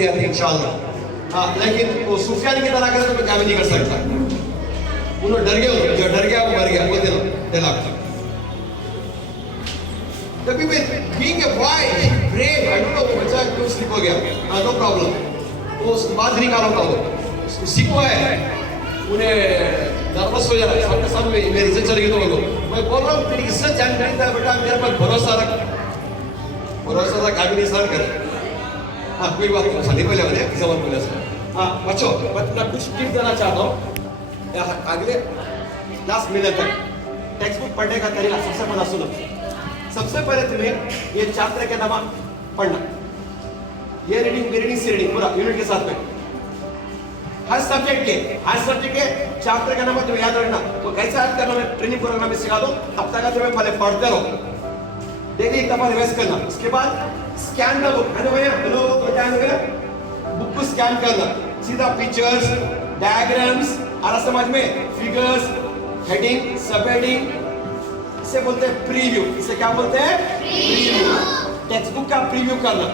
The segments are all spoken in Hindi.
पूरी आती है इंशाल्लाह। हाँ, लेकिन वो सुफियान की तरह करे तो मैं क्या भी नहीं कर सकता। उन्होंने डर गया, जो डर गया वो मर गया, वो दिला कभी भी being a boy, brave, I don't know वो बच्चा क्यों स्लिप हो गया, हाँ no problem, वो उसको बात निकाल होता हो, सीखो है, उन्हें नर्वस हो जा रहा है, सामने सामने मेरी इज्जत चली गई तो बोलो, मैं बोल रहा हूँ तेरी इज्जत जान नहीं था बेटा, मेरे पर भरोसा रख काबिल इंसान कर, हाँ कोई बात नहीं, साली बोले वाले, किसी और बोले सर, हाँ बच्चों, मैं कुछ टिप देना चाहता हूँ, अगले लास्ट मिनट तक टेक्स्ट बुक पढ़ने का तरीका सबसे पहला सुनो। सबसे पहले तुम्हें ये चैप्टर का नाम पढ़ना, ये रीडिंग सी रीडिंग पूरा यूनिट के साथ में, हर सब्जेक्ट के चैप्टर का नाम तुम्हें याद रखना। तो कैसे याद करना मैं ट्रेनिंग प्रोग्राम में सिखा दो, तब तक तुम्हें पहले पढ़ते रहो, डेली एक दफा रिवाइज करना। उसके बाद स्कैन द बुक, हेलो भैया, हेलो क्या हो गया, बुक को स्कैन करना, सीधा पिक्चर्स, डायग्राम्स आ रहा समझ में, फिगर्स, हेडिंग, सब हेडिंग, इसे बोलते हैं प्रीव्यू। इसे क्या बोलते हैं? प्रीव्यू। टेक्स्ट बुक का प्रीव्यू करना,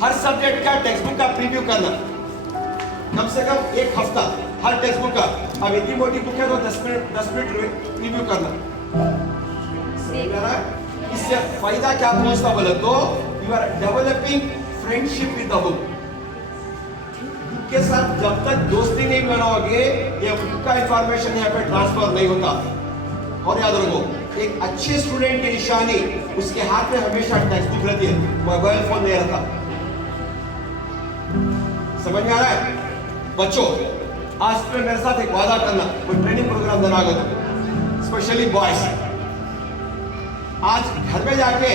हर सब्जेक्ट का टेक्स्ट बुक का प्रीव्यू करना, कम से कम एक हफ्ता हर टेक्स्ट बुक का। अब इतनी मोटी बुक है तो 10 मिनट प्रीव्यू करना। समझ में आ रहा है? इससे फायदा क्या पहुंचता बोले तो you are developing friendship with the book. Book के साथ जब तक दोस्ती नहीं बनाओगे, ये बुक का इंफॉर्मेशन यहाँ पे ट्रांसफर नहीं होता। और याद रखो, एक अच्छे स्टूडेंट की निशानी उसके हाथ में हमेशा टेक्स्ट बुक रहती है, मोबाइल फोन नहीं रहता। समझ में आ रहा है? बच्चों, आज तुम्हें मेरे साथ एक वादा करना, कोई ट्रेनिंग प्रोग्राम देना होगा, स्पेशली बॉयज। आज घर में जाके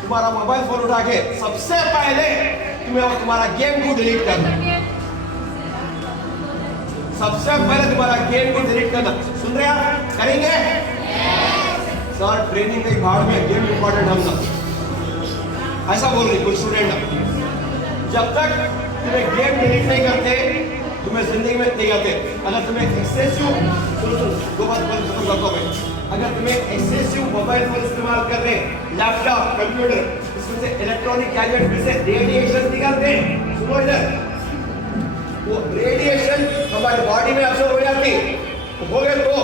तुम्हारा मोबाइल फोन उठा के सबसे पहले तुम्हें तुम्हारा गेम को डिलीट करना, सबसे पहले तुम्हारा गेम को डिलीट करना। सुन रहे आप? करेंगे? सर ट्रेनिंग नहीं, भाड़ में गेम इंपॉर्टेंट हम सब ऐसा बोल रही कोई स्टूडेंट। जब तक तुम्हें गेम डिलीट नहीं करते, तुम्हें जिंदगी में नहीं आते। अगर तुम्हें एक्सेसिव, दो बात खत्म करता हूं, अगर तुम्हें एक्सेसिव मोबाइल फोन इस्तेमाल कर रहे, लैपटॉप, कंप्यूटर, इसमें से इलेक्ट्रॉनिक गैजेट में से रेडिएशन निकलते हैं, सुनो इधर, वो रेडिएशन हमारे बॉडी में अब्सॉर्ब हो जाती हो गए तो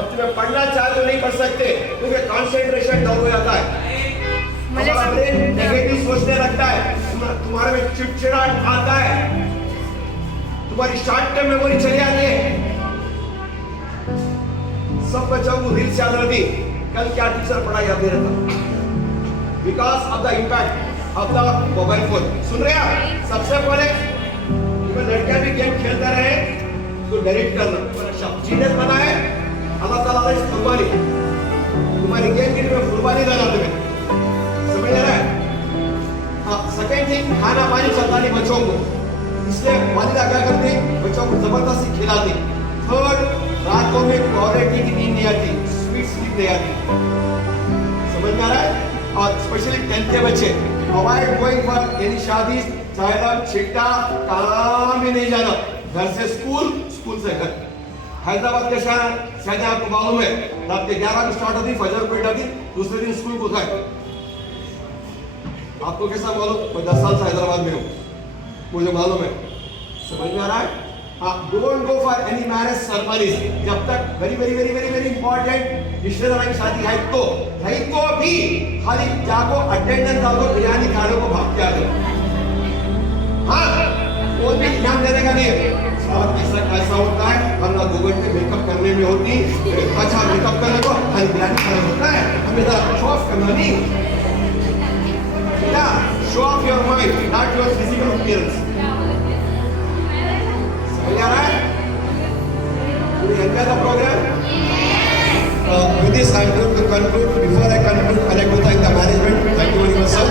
अब तुम्हें पढ़ना चाहे तो नहीं पढ़ सकते, क्योंकि कंसंट्रेशन डाउन हो जाता है, हमारा ब्रेन नेगेटिव सोचने लगता है, तुम्हारे में चिड़चिड़ाहट आता है, तुम्हारी शॉर्ट टर्म मेमोरी चली जाती है। सब बच्चों को रील्स याद रहती, कल क्या टीचर पढ़ाई याद नहीं रहता, because of the impact of the mobile phone. सुन रहे हैं? सबसे पहले तुम्हें लड़कियां भी गेम खेलता रहे तो डिलीट करना, जीनियस बना है अल्लाह ताला ने कुर्बानी, तुम्हारी गेम की तुम्हें कुर्बानी देना तुम्हें, समझ आ रहा है? हाँ, सेकेंड थिंग, खाना पानी चलता नहीं बच्चों को, इसलिए वालिदा क्या करती, बच्चों को जबरदस्ती खिलाती। थर्ड, रातों में क्वालिटी की नींद नहीं आती, स्वीट स्लीप नहीं आती, समझ में आ रहा है? और स्पेशली 10th के बच्चे अवॉइड गोइंग फॉर एनी शादी, चाहे छिट्टा, काम भी नहीं जाना, घर से स्कूल, स्कूल से घर। हैदराबाद के शहर शायद आपको मालूम है, रात के 11 को स्टार्ट होती, फजर को बैठाती, दूसरे दिन स्कूल को खाए। आपको कैसा मालूम? मैं 10 साल से हैदराबाद में हूँ, मुझे मालूम है। समझ में आ रहा है? हाँ, don't go for any marriage ceremonies, जब तक very very very very very important रिश्तेदार की शादी है तो भी खाली जाको अटेंडेंस डालो, बिरयानी खाने को भाग के आ जाओ। हाँ, वो भी ध्यान देने का नहीं है। ऐसा कैसा होता है, हम लोग 2 घंटे मेकअप करने में होती, अच्छा मेकअप करने को खाली बिरयानी खाना होता है, हमें जरा शो ऑफ करना नहीं, क्या show off your mind, not your physical appearance. समझ आ रहा है? Do you enjoy the program? With this, I am going to conclude. Before I conclude, I like to thank the management. Thank you very much, sir.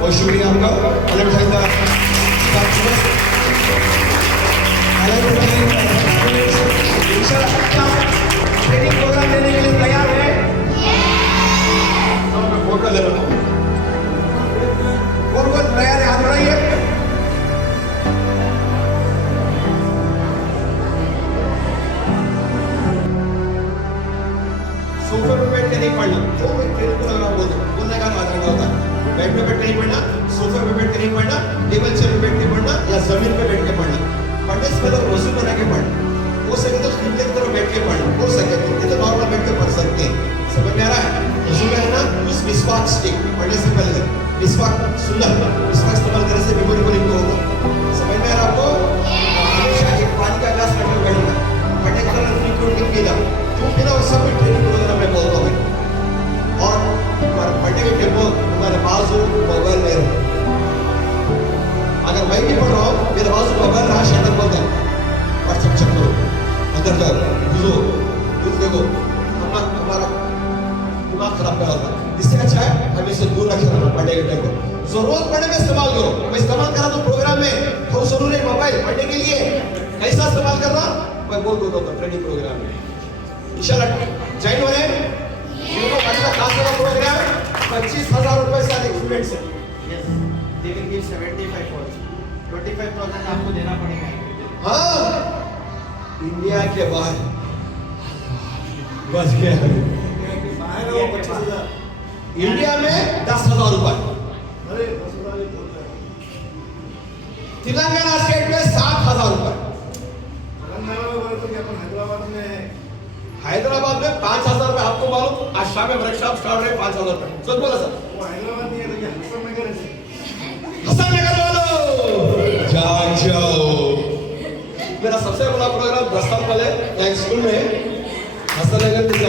बहुत शुक्रिया आपका। I like to thank the staff members. I like to thank इंशाल्लाह ट्रेनिंग प्रोग्राम लेने के लिए तैयार है? तो मैं फोटो ले रहा हूँ। कौन तैयार है? हाथ बढ़ाइए। सोफे पे बैठ के नहीं पढ़ना, जो मैं ट्रेनिंग प्रोग्राम बोलने का आदर होता है, बेड पे बैठ के नहीं पढ़ना, सोफे पे बैठ के नहीं पढ़ना, टेबल चेयर पे बैठ के पढ़ना या जमीन पे बैठ के पढ़ना। पढ़ने से पहले वजू बना के पढ़ना, हो सके तो किबले की तरफ बैठ के पढ़ना, हो सके तो नॉर्मल बैठ के पढ़ सकते हैं। समझ में आ रहा है? वजू में है ना, उस मिसवाक स्टिक पढ़ने से पहले मिसवाक सुनना, मिसवाक इस्तेमाल करने से मेमोरी को इनको होगा। समझ में आ रहा आपको? हमेशा एक पानी का ग्लास रख के बैठना, पढ़ने के दौरान लिक्विड के पीना, जो पीना वो सब ट्रेनिंग प्रोग्राम में बोलता हूँ। और पढ़ने के टेबल तुम्हारे बाजू मोबाइल में रहो। अगर मैं भी पढ़ रहा हूँ, मेरे बाजू मोबाइल रहा, शैतान बोलता है व्हाट्सएप चेक करो, अंदर जाओ, घुसो, कुछ देखो, हमारा दिमाग खराब कर रहा था। इससे अच्छा है हम इसे दूर रखें पढ़ने के टाइम को। जरूरत पड़ने में इस्तेमाल करो। मैं इस्तेमाल करा तो प्रोग्राम में बहुत जरूरी है मोबाइल पढ़ने के लिए। कैसा इस्तेमाल करना मैं बोल देता हूँ ट्रेनिंग प्रोग्राम में। इंशाल्लाह ज्वाइन हो रहे हैं। क्लास का प्रोग्राम 25,000 रुपए सारे स्टूडेंट से। Yes, they will give 75 also. 25,000 आपको देना पड़ेगा। हाँ, इंडिया के बाहर बच गया। इंडिया में 10,000 रुपए, तेलंगाना स्टेट में 7,000 रुपए, हैदराबाद में 5,000 रुपए। आपको मालूम आज शाम में वर्कशॉप स्टार्ट है 5,000 रुपए। सच बोला सर? हसन नगर वालों जाग जाओ। मेरा सबसे बड़ा प्रोग्राम 10 साल पहले एक स्कूल में हसन नगर में